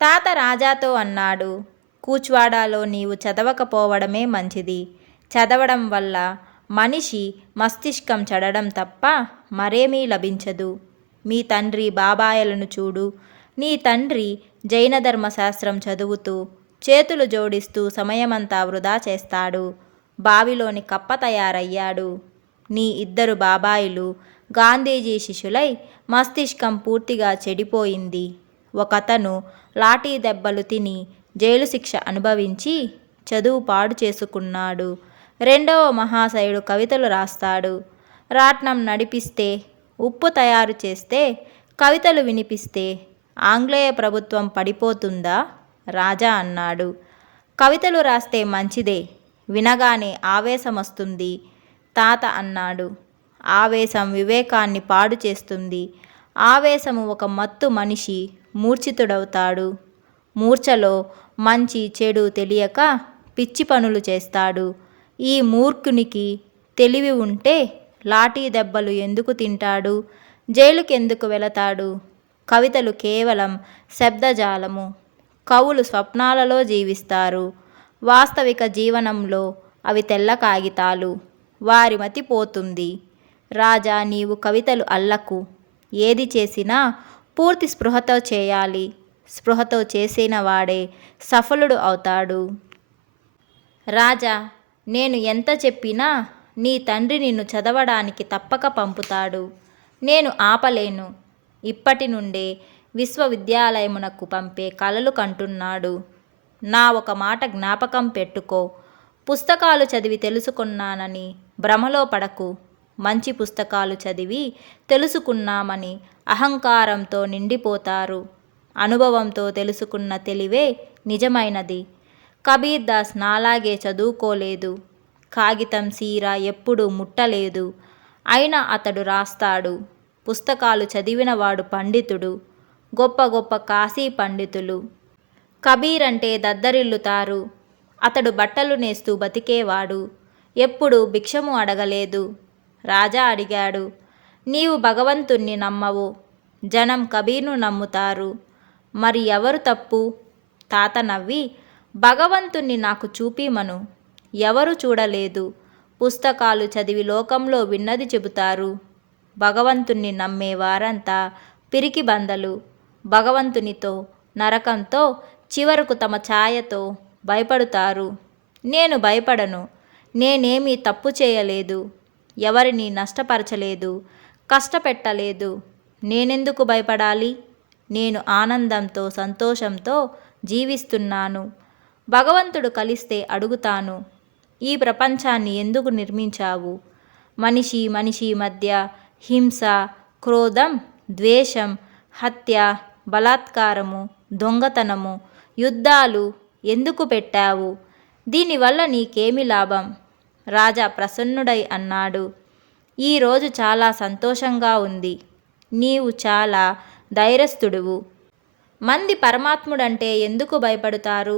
తాత రాజాతో అన్నాడు, కూచ్వాడాలో నీవు చదవకపోవడమే మంచిది. చదవడం వల్ల మనిషి మస్తిష్కం చెడడం తప్ప మరేమీ లభించదు. మీ తండ్రి బాబాయలను చూడు. నీ తండ్రి జైన ధర్మశాస్త్రం చదువుతూ చేతులు జోడిస్తూ సమయమంతా వృధా చేస్తాడు. బావిలోని కప్ప తయారయ్యాడు. నీ ఇద్దరు బాబాయిలు గాంధీజీ శిష్యులై మస్తిష్కం పూర్తిగా చెడిపోయింది. ఒకతను లాఠీ దెబ్బలు తిని జైలు శిక్ష అనుభవించి చదువు పాడు చేసుకున్నాడు. రెండవ మహాశయుడు కవితలు రాస్తాడు. రాట్నం నడిపిస్తే, ఉప్పు తయారు చేస్తే, కవితలు వినిపిస్తే ఆంగ్లేయ ప్రభుత్వం పడిపోతుందా? రాజా అన్నాడు. కవితలు రాస్తే మంచిదే, వినగానే ఆవేశమొస్తుంది. తాత అన్నాడు. ఆవేశం వివేకాన్ని పాడు చేస్తుంది. ఆవేశము ఒక మత్తు, మనిషి మూర్ఛితుడవుతాడు. మూర్ఛలో మంచి చెడు తెలియక పిచ్చి పనులు చేస్తాడు. ఈ మూర్ఖునికి తెలివి ఉంటే లాఠీ దెబ్బలు ఎందుకు తింటాడు? జైలుకెందుకు వెళతాడు? కవితలు కేవలం శబ్దజాలము. కవులు స్వప్నాలలో జీవిస్తారు. వాస్తవిక జీవనంలో అవి తెల్ల కాగితాలు. వారి మతి పోతుంది. రాజా, నీవు కవితలు అల్లకు. ఏది చేసినా పూర్తి స్పృహతో చేయాలి. స్పృహతో చేసిన వాడే సఫలుడు అవుతాడు. రాజా, నేను ఎంత చెప్పినా నీ తండ్రి నిన్ను చదవడానికి తప్పక పంపుతాడు. నేను ఆపలేను. ఇప్పటి నుండే విశ్వవిద్యాలయమునకు పంపే కలలు కంటున్నాడు. నా ఒక మాట జ్ఞాపకం పెట్టుకో. పుస్తకాలు చదివి తెలుసుకున్నానని భ్రమలో పడకు. మంచి పుస్తకాలు చదివి తెలుసుకున్నామని అహంకారంతో నిండిపోతారు. అనుభవంతో తెలుసుకున్న తెలివే నిజమైనది. కబీర్ దాస్ నాలాగే చదువుకోలేదు. కాగితం సీర ఎప్పుడూ ముట్టలేదు. అయినా అతడు రాస్తాడు. పుస్తకాలు చదివినవాడు పండితుడు. గొప్ప గొప్ప కాశీ పండితులు కబీర్ అంటే దద్దరిల్లుతారు. అతడు బట్టలు నేస్తూ బతికేవాడు. ఎప్పుడూ భిక్షము అడగలేదు. రాజా అడిగాడు, నీవు భగవంతుణ్ణి నమ్మవు. జనం కబీర్ను నమ్ముతారు. మరి ఎవరు తప్పు? తాత నవ్వి, భగవంతుణ్ణి నాకు చూపిమను. ఎవరు చూడలేదు. పుస్తకాలు చదివి లోకంలో విన్నది చెబుతారు. భగవంతుణ్ణి నమ్మే వారంతా పిరికి బందలు. భగవంతునితో, నరకంతో, చివరకు తమ ఛాయతో భయపడుతారు. నేను భయపడను. నేనేమీ తప్పు చేయలేదు. ఎవరిని నష్టపరచలేదు, కష్టపెట్టలేదు. నేనెందుకు భయపడాలి? నేను ఆనందంతో, సంతోషంతో జీవిస్తున్నాను. భగవంతుడు కలిస్తే అడుగుతాను, ఈ ప్రపంచాన్ని ఎందుకు నిర్మించావు? మనిషి మనిషి మధ్య హింస, క్రోధం, ద్వేషం, హత్య, బలాత్కారము, దొంగతనము, యుద్ధాలు ఎందుకు పెట్టావు? దీనివల్ల నీకేమి లాభం? రాజా ప్రసన్నుడై అన్నాడు, ఈరోజు చాలా సంతోషంగా ఉంది. నీవు చాలా ధైర్యస్తుడువు. మంది పరమాత్ముడంటే ఎందుకు భయపడతారు?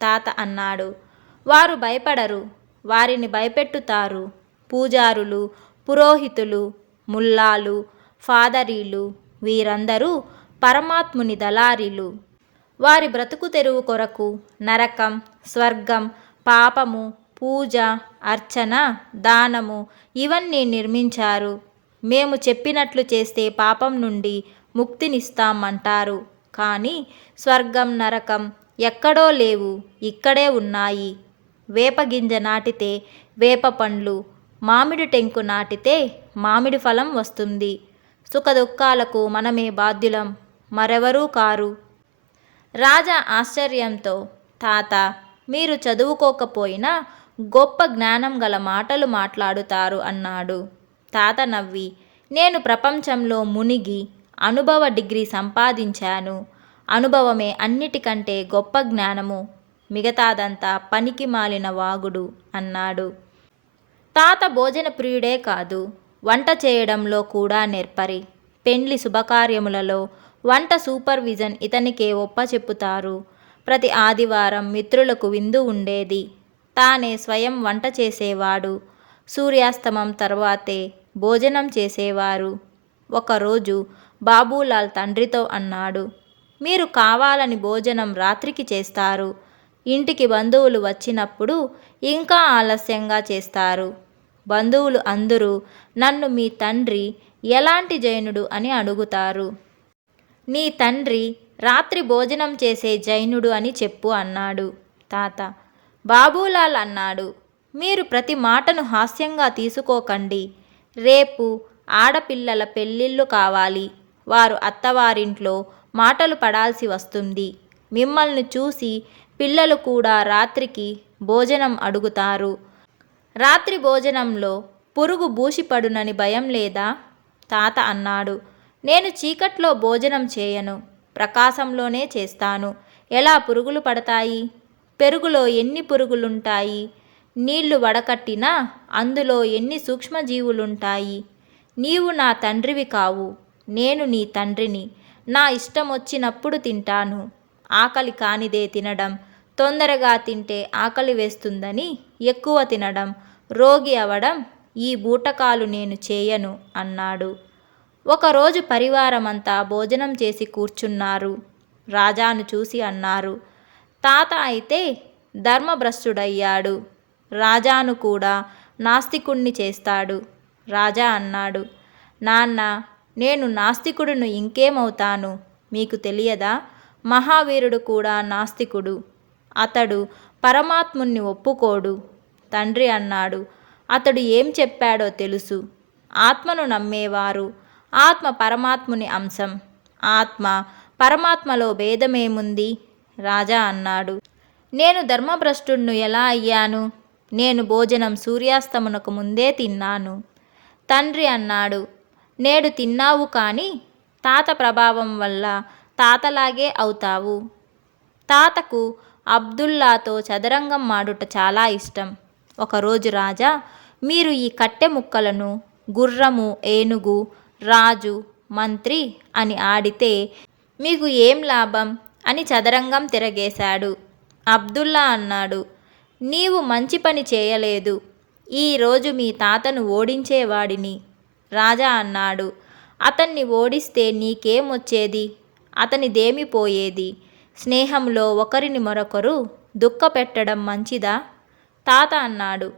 తాత అన్నాడు, వారు భయపడరు. వారిని భయపెట్టుతారు. పూజారులు, పురోహితులు, ముల్లాలు, ఫాదరీలు వీరందరూ పరమాత్ముని దళారీలు. వారి బ్రతుకు తెరువు కొరకు నరకం, స్వర్గం, పాపము, పూజ, అర్చన, దానము ఇవన్నీ నిర్మించారు. మేము చెప్పినట్లు చేస్తే పాపం నుండి ముక్తినిస్తామంటారు. కానీ స్వర్గం, నరకం ఎక్కడో లేవు, ఇక్కడే ఉన్నాయి. వేపగింజ నాటితే వేప పండ్లు, మామిడి టెంకు నాటితే మామిడి ఫలం వస్తుంది. సుఖదుఖాలకు మనమే బాధ్యులం, మరెవరూ కారు. రాజా ఆశ్చర్యంతో, తాత, మీరు చదువుకోకపోయినా గొప్ప జ్ఞానం గల మాటలు మాట్లాడుతారు అన్నాడు. తాత నవ్వి, నేను ప్రపంచంలో మునిగి అనుభవ డిగ్రీ సంపాదించాను. అనుభవమే అన్నిటికంటే గొప్ప జ్ఞానము. మిగతాదంతా పనికి మాలిన వాగుడు అన్నాడు. తాత భోజన ప్రియుడే కాదు, వంట చేయడంలో కూడా నేర్పరి. పెండ్లి శుభకార్యములలో వంట సూపర్విజన్ ఇతనికే ఒప్పచెప్పుతారు. ప్రతి ఆదివారం మిత్రులకు విందు ఉండేది. తానే స్వయం వంట చేసేవాడు. సూర్యాస్తమం తర్వాతే భోజనం చేసేవారు. ఒకరోజు బాబూలాల్ తండ్రితో అన్నాడు, మీరు కావాలని భోజనం రాత్రికి చేస్తారు. ఇంటికి బంధువులు వచ్చినప్పుడు ఇంకా ఆలస్యంగా చేస్తారు. బంధువులు అందరూ నన్ను మీ తండ్రి ఎలాంటి జైనుడు అని అడుగుతారు. నీ తండ్రి రాత్రి భోజనం చేసే జైనుడు అని చెప్పు అన్నాడు తాత. బాబూలాల్ అన్నాడు, మీరు ప్రతి మాటను హాస్యంగా తీసుకోకండి. రేపు ఆడపిల్లల పెళ్ళిళ్ళు కావాలి. వారు అత్తవారింట్లో మాటలు పడాల్సి వస్తుంది. మిమ్మల్ని చూసి పిల్లలు కూడా రాత్రికి భోజనం అడుగుతారు. రాత్రి భోజనంలో పురుగు బూసిపడునని భయం లేదా? తాత అన్నాడు, నేను చీకట్లో భోజనం చేయను, ప్రకాశంలోనే చేస్తాను. ఎలా పురుగులు పడతాయి? పెరుగులో ఎన్ని పురుగులుంటాయి? నీళ్లు వడకట్టినా అందులో ఎన్ని సూక్ష్మజీవులుంటాయి? నీవు నా తండ్రివి కావు, నేను నీ తండ్రిని. నా ఇష్టం వచ్చినప్పుడు తింటాను. ఆకలి కానిదే తినడం, తొందరగా తింటే ఆకలి వేస్తుందని ఎక్కువ తినడం, రోగి అవడం ఈ బూటకాలు నేను చేయను అన్నాడు. ఒకరోజు పరివారమంతా భోజనం చేసి కూర్చున్నారు. రాజాను చూసి అన్నారు, తాత అయితే ధర్మభ్రష్టుడయ్యాడు. రాజాను కూడా నాస్తికుణ్ణి చేస్తాడు. రాజా అన్నాడు, నాన్న, నేను నాస్తికుడును ఇంకేమవుతాను? మీకు తెలియదా? మహావీరుడు కూడా నాస్తికుడు. అతడు పరమాత్ముణ్ణి ఒప్పుకోడు. తండ్రి అన్నాడు, అతడు ఏం చెప్పాడో తెలుసు. ఆత్మను నమ్మేవారు ఆత్మ పరమాత్ముని అంశం. ఆత్మ పరమాత్మలో భేదమేముంది? రాజా అన్నాడు, నేను ధర్మభ్రష్టుణ్ణి ఎలా అయ్యాను? నేను భోజనం సూర్యాస్తమునకు ముందే తిన్నాను. తండ్రి అన్నాడు, నేడు తిన్నావు కానీ తాత ప్రభావం వల్ల తాతలాగే అవుతావు. తాతకు అబ్దుల్లాతో చదరంగం ఆడుట చాలా ఇష్టం. ఒకరోజు రాజా, మీరు ఈ కట్టె ముక్కలను గుర్రము, ఏనుగు, రాజు, మంత్రి అని ఆడితే మీకు ఏం లాభం అని చదరంగం తిరగేశాడు. అబ్దుల్లా అన్నాడు, నీవు మంచి పని చేయలేదు. ఈరోజు మీ తాతను ఓడించేవాడిని. రాజా అన్నాడు, అతన్ని ఓడిస్తే నీకేమొచ్చేది? అతనిదేమి పోయేది? స్నేహంలో ఒకరిని మరొకరు దుఃఖపెట్టడం మంచిదా? తాత అన్నాడు,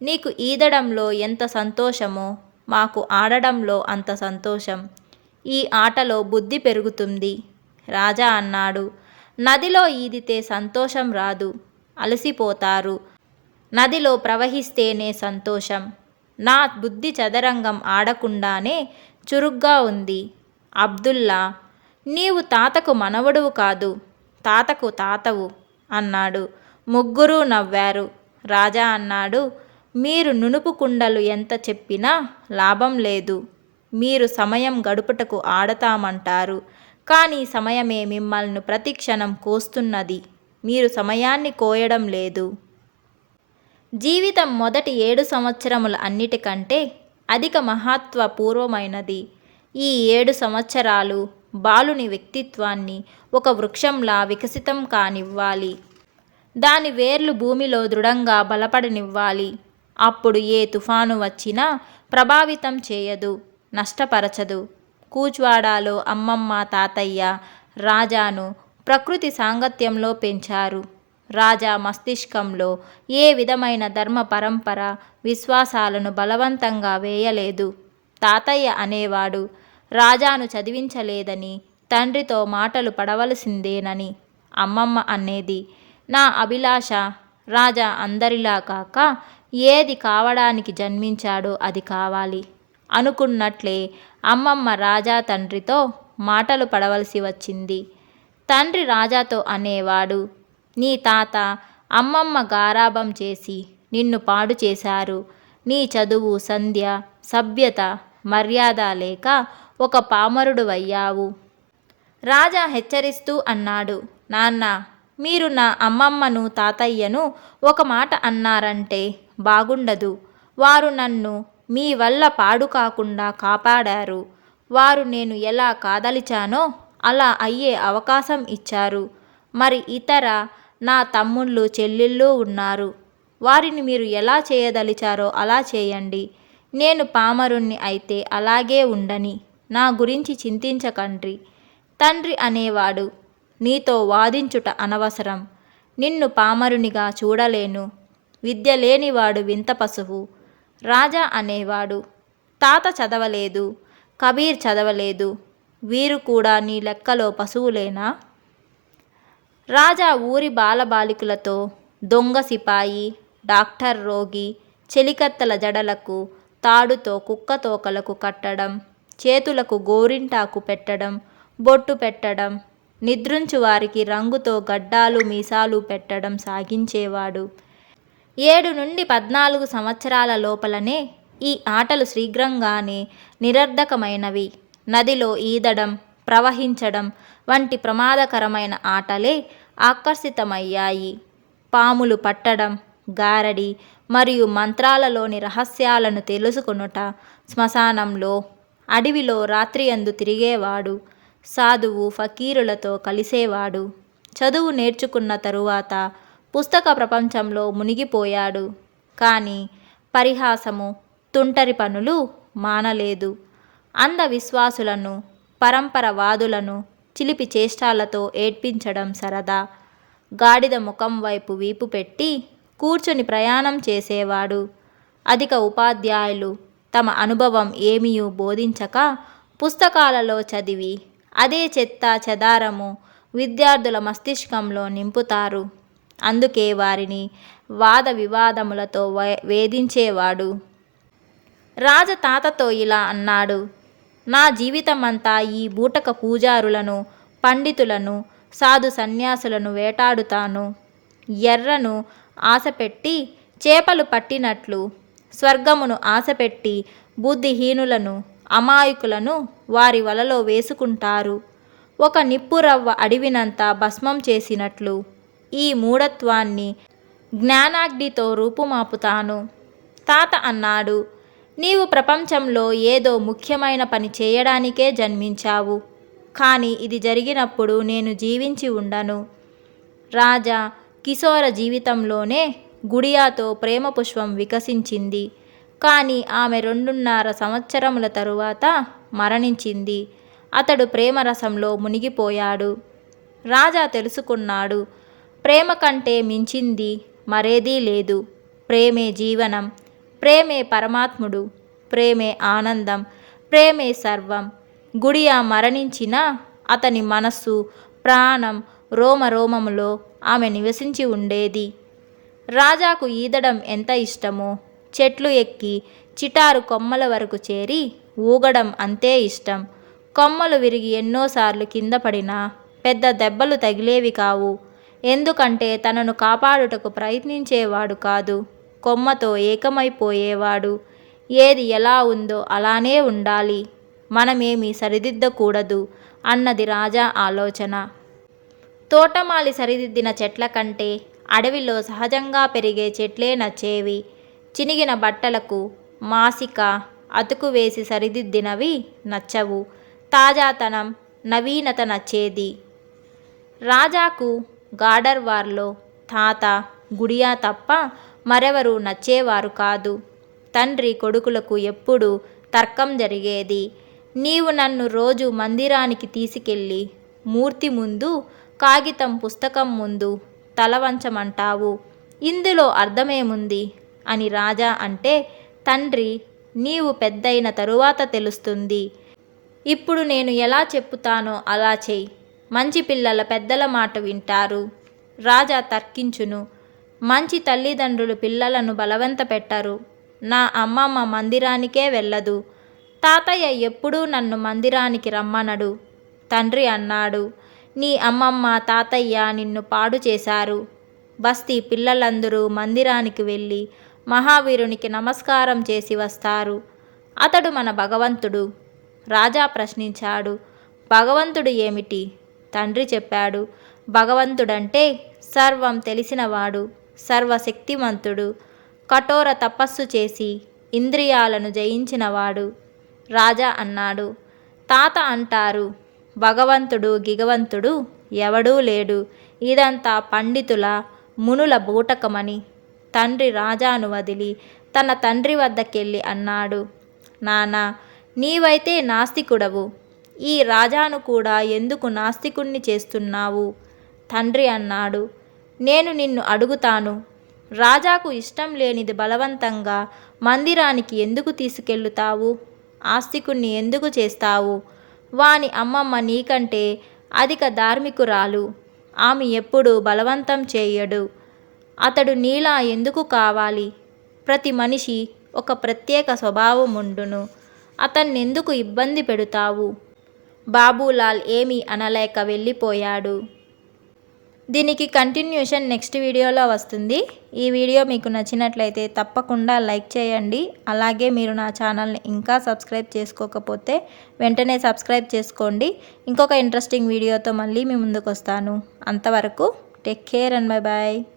నీకు ఈదడంలో ఎంత సంతోషమో మాకు ఆడడంలో అంత సంతోషం. ఈ ఆటలో బుద్ధి పెరుగుతుంది. రాజా అన్నాడు, నదిలో ఈదితే సంతోషం రాదు, అలసిపోతారు. నదిలో ప్రవహిస్తేనే సంతోషం. నా బుద్ధి చదరంగం ఆడకుండానే చురుగ్గా ఉంది. అబ్దుల్లా, నీవు తాతకు మనవడువు కాదు, తాతకు తాతవు అన్నాడు. ముగ్గురూ నవ్వారు. రాజా అన్నాడు, మీరు నునుపు కుండలు ఎంత చెప్పినా లాభం లేదు. మీరు సమయం గడుపుటకు ఆడతామంటారు, కానీ సమయమే మిమ్మల్ని ప్రతిక్షణం కోస్తున్నది. మీరు సమయాన్ని కోయడం లేదు. జీవితం మొదటి 7 సంవత్సరములు అన్నిటికంటే అధిక మహత్వపూర్వమైనది. ఈ 7 సంవత్సరాలు బాలుని వ్యక్తిత్వాన్ని ఒక వృక్షంలా వికసితం కానివ్వాలి. దాని వేర్లు భూమిలో దృఢంగా బలపడనివ్వాలి. అప్పుడు ఏ తుఫాను వచ్చినా ప్రభావితం చేయదు, నష్టపరచదు. కూచ్వాడాలో అమ్మమ్మ, తాతయ్య రాజాను ప్రకృతి సాంగత్యంలో పెంచారు. రాజా మస్తిష్కంలో ఏ విధమైన ధర్మ పరంపర, విశ్వాసాలను బలవంతంగా వేయలేదు. తాతయ్య అనేవాడు, రాజాను చదివించలేదని, తండ్రితో మాటలు పడవలసిందేనని. అమ్మమ్మ అనేది, నా అభిలాష రాజా అందరిలా కాక ఏది కావడానికి జన్మించాడో అది కావాలి. అనుకున్నట్లే అమ్మమ్మ రాజా తండ్రితో మాటలు పడవలసి వచ్చింది. తండ్రి రాజాతో అనేవాడు, నీ తాత అమ్మమ్మ గారాబం చేసి నిన్ను పాడు చేశారు. నీ చదువు, సంధ్య, సభ్యత, మర్యాద లేక ఒక పామరుడువయ్యావు. రాజా హెచ్చరిస్తూ అన్నాడు, నాన్న, మీరు నా అమ్మమ్మను, తాతయ్యను ఒక మాట అన్నారంటే బాగుండదు. వారు నన్ను మీ వల్ల పాడు కాకుండా కాపాడారు. వారు నేను ఎలా కాదలిచానో అలా అయ్యే అవకాశం ఇచ్చారు. మరి ఇతర నా తమ్ముళ్ళు, చెల్లెళ్ళు ఉన్నారు. వారిని మీరు ఎలా చేయదలిచారో అలా చేయండి. నేను పామరుణ్ణి అయితే అలాగే ఉండని. నా గురించి చింతించకండ్రి. తండ్రి అనేవాడు, నీతో వాదించుట అనవసరం. నిన్ను పామరునిగా చూడలేను. విద్య లేనివాడు వింత పశువు. రాజా అనేవాడు, తాత చదవలేదు, కబీర్ చదవలేదు, వీరు కూడా నీ లెక్కలో పశువులేనా? రాజా ఊరి బాలబాలికలతో దొంగ సిపాయి, డాక్టర్ రోగి, చెలికత్తెల జడలకు తాడుతో కుక్క తోకలకు కట్టడం, చేతులకు గోరింటాకు పెట్టడం, బొట్టు పెట్టడం, నిద్రుంచు వారికి రంగుతో గడ్డాలు మీసాలు పెట్టడం సాగించేవాడు. 7 నుండి 14 సంవత్సరాల లోపలనే ఈ ఆటలు శీఘ్రంగానే నిరర్ధకమైనవి. నదిలో ఈదడం, ప్రవహించడం వంటి ప్రమాదకరమైన ఆటలే ఆకర్షితమయ్యాయి. పాములు పట్టడం, గారడి మరియు మంత్రాలలోని రహస్యాలను తెలుసుకొనుట, శ్మశానంలో, అడవిలో రాత్రియందు తిరిగేవాడు, సాధువు ఫకీరులతో కలిసేవాడు. చదువు నేర్చుకున్న తరువాత పుస్తక ప్రపంచంలో మునిగిపోయాడు. కానీ పరిహాసము, తుంటరి పనులు మానలేదు. అంధవిశ్వాసులను, పరంపరవాదులను చిలిపి చేష్టాలతో ఏడ్పించడం సరదా. గాడిద ముఖం వైపు వీపు పెట్టి కూర్చొని ప్రయాణం చేసేవాడు. అధిక ఉపాధ్యాయులు తమ అనుభవం ఏమీయూ బోధించక పుస్తకాలలో చదివి అదే చెత్త చెదారము విద్యార్థుల మస్తిష్కంలో నింపుతారు. అందుకే వారిని వాద వివాదములతో వేధించేవాడు. రాజ తాతతో ఇలా అన్నాడు, నా జీవితమంతా ఈ బూటక పూజారులను, పండితులను, సాధు సన్యాసులను వేటాడుతాను. ఎర్రను ఆశపెట్టి చేపలు పట్టినట్లు స్వర్గమును ఆశపెట్టి బుద్ధిహీనులను, అమాయకులను వారి వలలో వేసుకుంటారు. ఒక నిప్పురవ్వ అడవినంతా భస్మం చేసినట్లు ఈ మూఢత్వాన్ని జ్ఞానాగ్నితో రూపుమాపుతాను. తాత అన్నాడు, నీవు ప్రపంచంలో ఏదో ముఖ్యమైన పని చేయడానికే జన్మించావు. కానీ ఇది జరిగినప్పుడు నేను జీవించి ఉండను. రాజా కిశోర జీవితంలోనే గుడియాతో ప్రేమ పుష్పం వికసించింది. కానీ ఆమె 2.5 సంవత్సరముల తరువాత మరణించింది. అతడు ప్రేమరసంలో మునిగిపోయాడు. రాజా తెలుసుకున్నాడు, ప్రేమ కంటే మించింది మరేదీ లేదు. ప్రేమే జీవనం, ప్రేమే పరమాత్ముడు, ప్రేమే ఆనందం, ప్రేమే సర్వం. గుడియా మరణించిన అతని మనస్సు, ప్రాణం, రోమరోమములో ఆమె నివసించి ఉండేది. రాజాకు ఈదడం ఎంత ఇష్టమో చెట్లు ఎక్కి చిటారు కొమ్మల వరకు చేరి ఊగడం అంతే ఇష్టం. కొమ్మలు విరిగి ఎన్నోసార్లు కింద పడినా పెద్ద దెబ్బలు తగిలేవి కావు. ఎందుకంటే తనను కాపాడుటకు ప్రయత్నించేవాడు కాదు, కొమ్మతో ఏకమైపోయేవాడు. ఏది ఎలా ఉందో అలానే ఉండాలి, మనమేమీ సరిదిద్దకూడదు అన్నది రాజా ఆలోచన. తోటమాలి సరిదిద్దిన చెట్ల కంటే అడవిలో సహజంగా పెరిగే చెట్లే నచ్చేవి. చినిగిన బట్టలకు మాసిక అతుకు వేసి సరిదిద్దినవి నచ్చవు. తాజాతనం, నవీనత నచ్చేది. రాజాకు గాడర్వార్లో తాత, గుడియా తప్ప మరెవరూ నచ్చేవారు కాదు. తండ్రి కొడుకులకు ఎప్పుడూ తర్కం జరిగేది. నీవు నన్ను రోజు మందిరానికి తీసుకెళ్ళి మూర్తి ముందు, కాగితం పుస్తకం ముందు తల వంచమంటావు. ఇందులో అర్థమేముంది అని రాజా అంటే, తండ్రి నీవు పెద్దయిన తరువాత తెలుస్తుంది. ఇప్పుడు నేను ఎలా చెప్పుతానో అలా చెయ్యి. మంచి పిల్లల పెద్దల మాట వింటారు. రాజా తర్కించును. మంచి తల్లిదండ్రులు పిల్లలను బలవంత పెట్టరు. నా అమ్మమ్మ మందిరానికే వెళ్ళదు. తాతయ్య ఎప్పుడూ నన్ను మందిరానికి రమ్మనడు. తండ్రి అన్నాడు, నీ అమ్మమ్మ తాతయ్య నిన్ను పాడు చేశారు. బస్తీ పిల్లలందరూ మందిరానికి వెళ్ళి మహావీరునికి నమస్కారం చేసి వస్తారు. అతడు మన భగవంతుడు. రాజా ప్రశ్నించాడు, భగవంతుడు ఏమిటి? తండ్రి చెప్పాడు, భగవంతుడంటే సర్వం తెలిసినవాడు, సర్వశక్తిమంతుడు, కఠోర తపస్సు చేసి ఇంద్రియాలను జయించినవాడు. రాజా అన్నాడు, తాత అంటారు భగవంతుడు గిగవంతుడు ఎవడూ లేడు, ఇదంతా పండితుల మునుల బూటకమని. తండ్రి రాజాను వదిలి తన తండ్రి వద్దకెళ్ళి అన్నాడు, నానా నీవైతే నాస్తికుడవు, ఈ రాజాను కూడా ఎందుకు నాస్తికుణ్ణి చేస్తున్నావు? తండ్రి అన్నాడు. నేను నిన్ను అడుగుతాను. రాజాకు ఇష్టం లేనిది బలవంతంగా మందిరానికి ఎందుకు తీసుకెళ్తావు? ఆస్తికుణ్ణి ఎందుకు చేస్తావు? వాని అమ్మమ్మ నీకంటే అధిక ధార్మికురాలు. ఆమె ఎప్పుడూ బలవంతం చేయడు. అతడు నీలా ఎందుకు కావాలి? ప్రతి మనిషి ఒక ప్రత్యేక స్వభావముండును. అతన్నెందుకు ఇబ్బంది పెడతావు? బాబూలాల్ ఏమీ అనలేక వెళ్ళిపోయాడు. దీనికి కంటిన్యూషన్ నెక్స్ట్ వీడియోలో వస్తుంది. ఈ వీడియో మీకు నచ్చినట్లయితే తప్పకుండా లైక్ చేయండి. అలాగే మీరు నా ఛానల్ని ఇంకా సబ్స్క్రైబ్ చేసుకోకపోతే వెంటనే సబ్స్క్రైబ్ చేసుకోండి. ఇంకొక ఇంట్రెస్టింగ్ వీడియోతో మళ్ళీ మీ ముందుకు వస్తాను. అంతవరకు take care and bye bye.